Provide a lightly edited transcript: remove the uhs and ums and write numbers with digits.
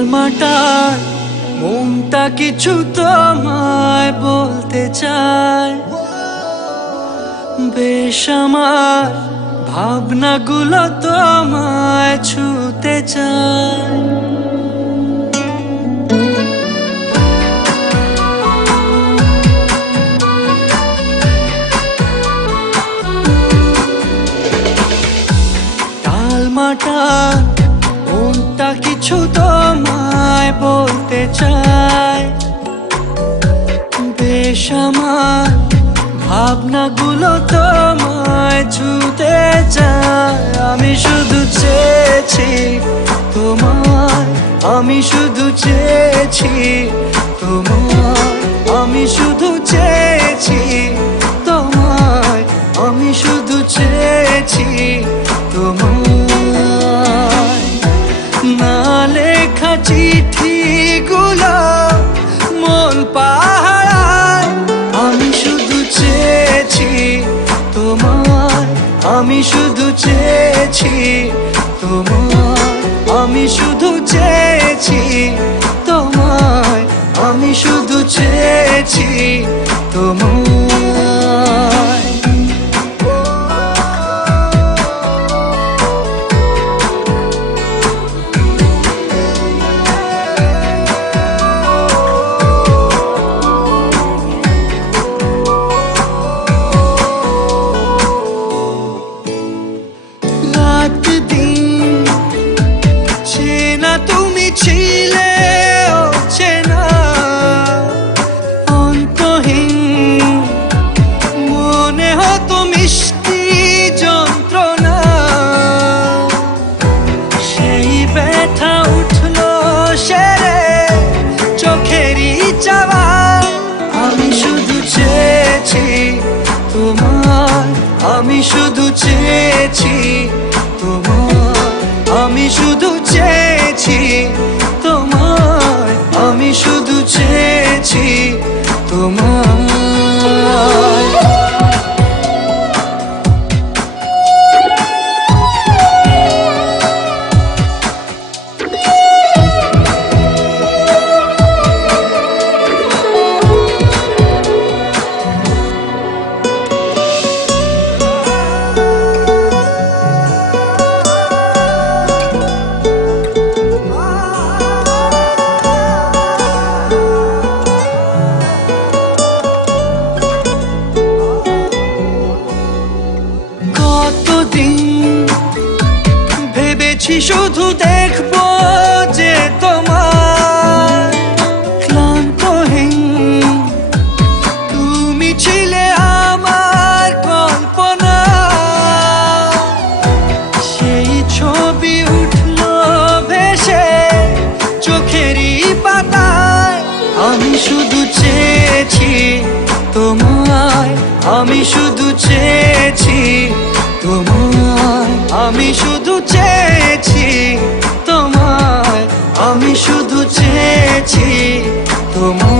টালমাটাল মনটা কিছু তোমায় বলতে চায়, বেশ আমার ভাবনাগুলো তোমায় ছুতে চায়। টালমাটাল মনটা কিছু তোমায় বলতে চায়, বেশ আমার ভাবনাগুলো তোমায় ছুতে চায়। আমি শুধু চেয়েছি তোমায়, আমি শুধু চেয়েছি তোমায়, আমি শুধু চেয়েছি তোমায়, আমি শুধু চেয়েছি তোমায়। না লেখা চিঠিগুলো মন পাহারায়, আমি শুধু চেয়েছি তোমায়, আমি শুধু চেয়েছি তোমায়, আমি শুধু চেয়েছি তোমায়, আমি শুধু চেয়েছি তোমায়। তুমি ছিলে অচেনা অন্তহীন, মনে হতো মিষ্টি যন্ত্রণা, সেই ব্যথা উঠলো সেরে চোখেরই চাওয়া। আমি শুধু চেয়েছি তোমায়, আমি শুধু চেয়েছি তোমায়, আমি শুধু চেয়েছি তোমায়, আমি শুধু চেয়েছি তোমায়। ভেবেছি শুধু দেখবো যে তোমার ক্লান্তহীন, তুমি ছিলে আমার কল্পনা, সেই ছবি উঠলো ভেসে চোখেরই পাতায়। আমি শুধু চেয়েছি তোমায়, আমি শুধু চেয়েছি তোমায়, আমি শুধু চেয়েছি তোমায়, আমি শুধু চেয়েছি তোমায়।